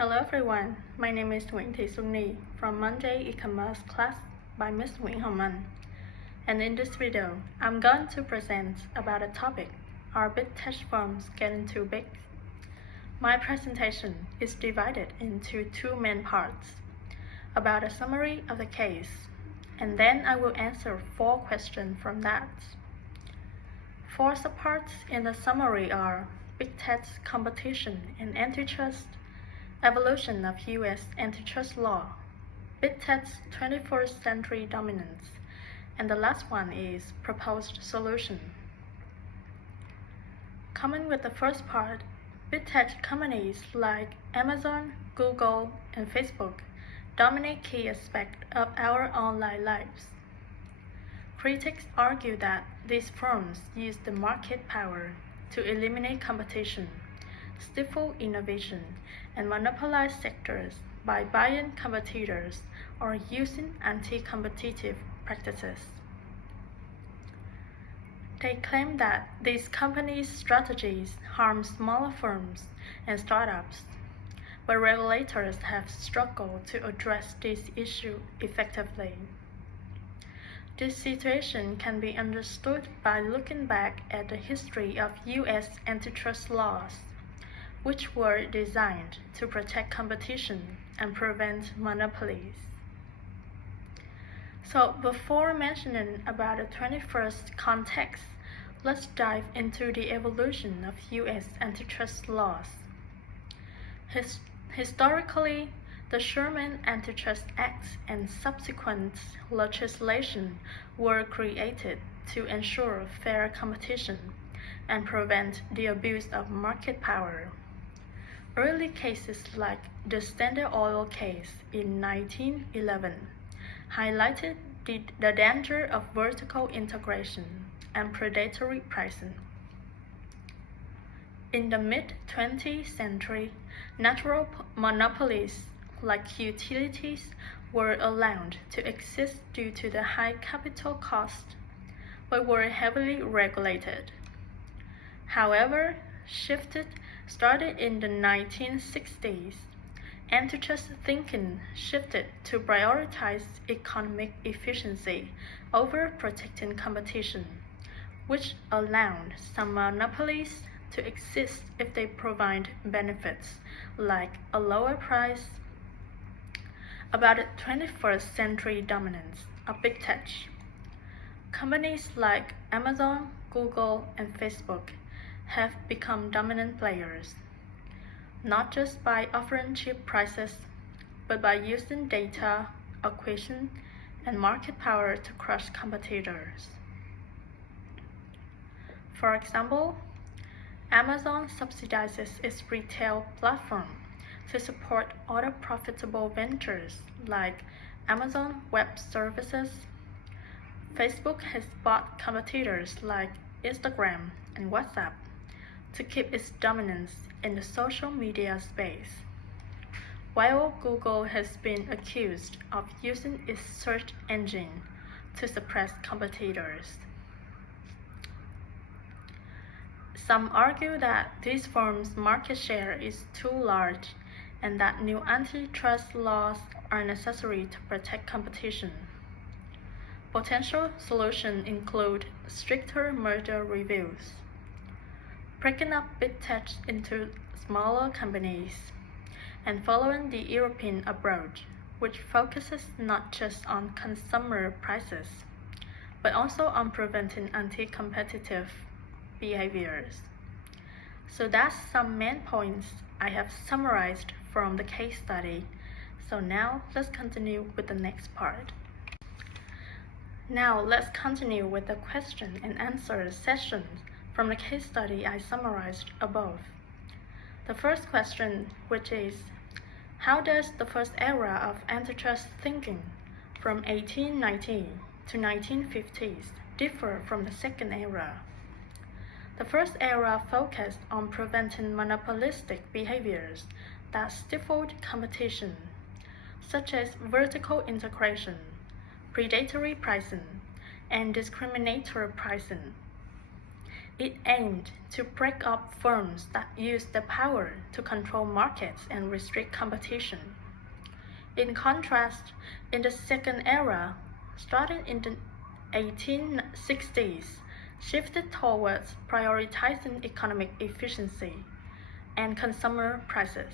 Hello everyone, my name is Nguyen from Monday E-commerce class by Ms. Nguyen. And in this video, I'm going to present about a topic, are big tech firms getting too big? My presentation is divided into two main parts, about a summary of the case, and then I will answer 4 questions from that. 4 subparts in the summary are big tech competition and antitrust, evolution of U.S. antitrust law, big tech's 21st century dominance, and the last one is proposed solution. Coming with the first part, big tech companies like Amazon, Google, and Facebook dominate key aspects of our online lives. Critics argue that these firms use the market power to eliminate competition, stifle innovation, and monopolize sectors by buying competitors or using anti-competitive practices. They claim that these companies' strategies harm smaller firms and startups, but regulators have struggled to address this issue effectively. This situation can be understood by looking back at the history of U.S. antitrust laws, which were designed to protect competition and prevent monopolies. So before mentioning about the 21st context, let's dive into the evolution of U.S. antitrust laws. Historically, the Sherman Antitrust Act and subsequent legislation were created to ensure fair competition and prevent the abuse of market power. Early cases like the Standard Oil case in 1911 highlighted the danger of vertical integration and predatory pricing. In the mid-20th century, natural monopolies like utilities were allowed to exist due to the high capital cost, but were heavily regulated. However, started in the 1960s, antitrust thinking shifted to prioritize economic efficiency over protecting competition, which allowed some monopolies to exist if they provide benefits like a lower price. About the 21st century dominance of big tech, companies like Amazon, Google, and Facebook have become dominant players, not just by offering cheap prices, but by using data, acquisition, and market power to crush competitors. For example, Amazon subsidizes its retail platform to support other profitable ventures like Amazon Web Services. Facebook has bought competitors like Instagram and WhatsApp to keep its dominance in the social media space, while Google has been accused of using its search engine to suppress competitors. Some argue that these firms' market share is too large and that new antitrust laws are necessary to protect competition. Potential solutions include stricter merger reviews, breaking up big tech into smaller companies, and following the European approach, which focuses not just on consumer prices, but also on preventing anti-competitive behaviors. So that's some main points I have summarized from the case study. So now let's continue with the next part. Now let's continue with the question and answer session from the case study I summarized above. The first question, which is, how does the first era of antitrust thinking from 1890 to 1950s differ from the second era? The first era focused on preventing monopolistic behaviors that stifled competition, such as vertical integration, predatory pricing, and discriminatory pricing. It aimed to break up firms that use their power to control markets and restrict competition. In contrast, in the second era, starting in the 1860s, shifted towards prioritizing economic efficiency and consumer prices.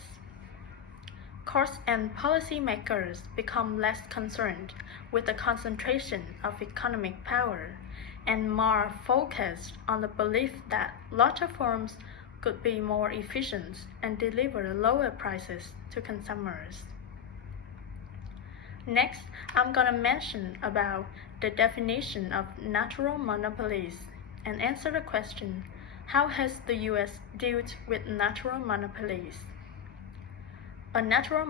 Courts and policymakers become less concerned with the concentration of economic power and more focused on the belief that larger firms could be more efficient and deliver lower prices to consumers. Next, I'm gonna mention about the definition of natural monopolies and answer the question, how has the US dealt with natural monopolies? A natural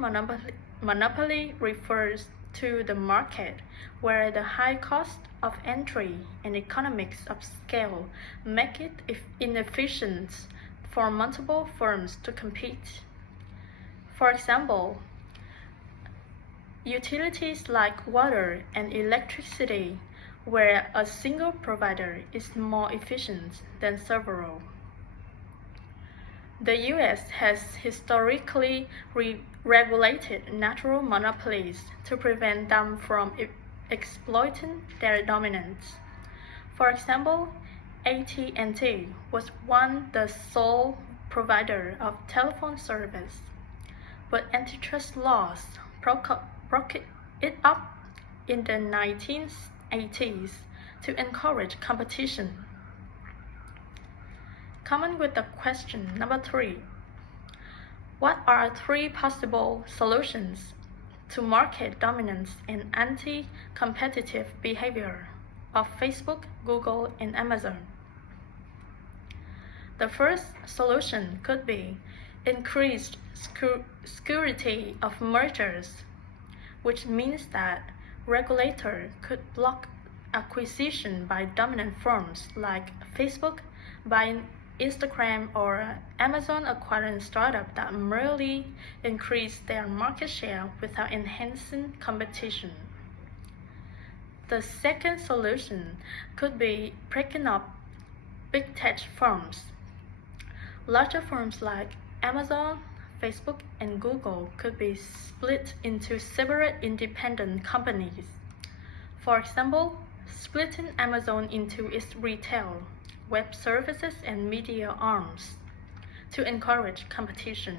monopoly refers to the market where the high cost of entry and economics of scale make it inefficient for multiple firms to compete. For example, utilities like water and electricity, where a single provider is more efficient than several. The US has historically regulated natural monopolies to prevent them from exploiting their dominance. For example, AT&T was once the sole provider of telephone service, but antitrust laws broke it up in the 1980s to encourage competition. Comment with the question number 3. What are 3 possible solutions to market dominance and anti-competitive behavior of Facebook, Google, and Amazon? The first solution could be increased scrutiny of mergers, which means that regulators could block acquisition by dominant firms like Facebook buying Instagram or Amazon acquiring startups that merely increase their market share without enhancing competition. The second solution could be breaking up big tech firms. Larger firms like Amazon, Facebook, and Google could be split into separate independent companies. For example, splitting Amazon into its retail, web services, and media arms to encourage competition.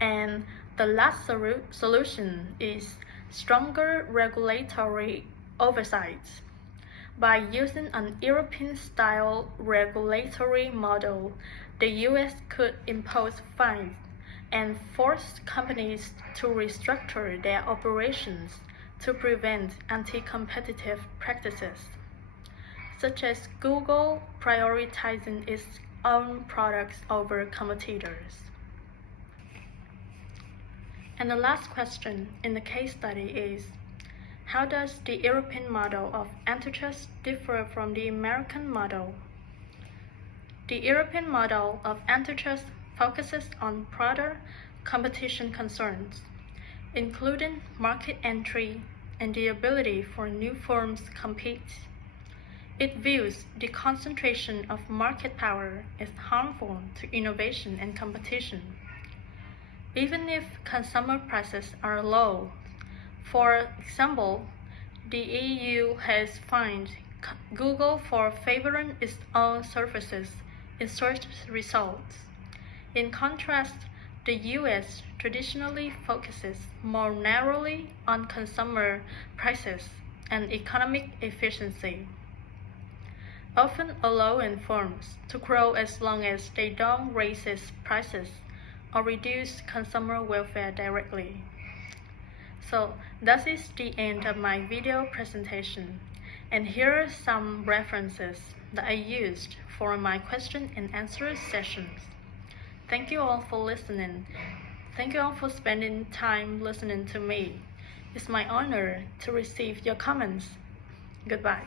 And the last solution is stronger regulatory oversight. By using an European-style regulatory model, the US could impose fines and force companies to restructure their operations to prevent anti-competitive practices, such as Google prioritizing its own products over competitors. And the last question in the case study is, how does the European model of antitrust differ from the American model? The European model of antitrust focuses on broader competition concerns, including market entry and the ability for new firms to compete. It views the concentration of market power as harmful to innovation and competition. Even if consumer prices are low, for example, the EU has fined Google for favoring its own services in search results. In contrast, the US traditionally focuses more narrowly on consumer prices and economic efficiency, often allowing firms to grow as long as they don't raise prices or reduce consumer welfare directly. So that is the end of my video presentation, and here are some references that I used for my question and answer sessions. Thank you all for listening. Thank you all for spending time listening to me. It's my honor to receive your comments. Goodbye.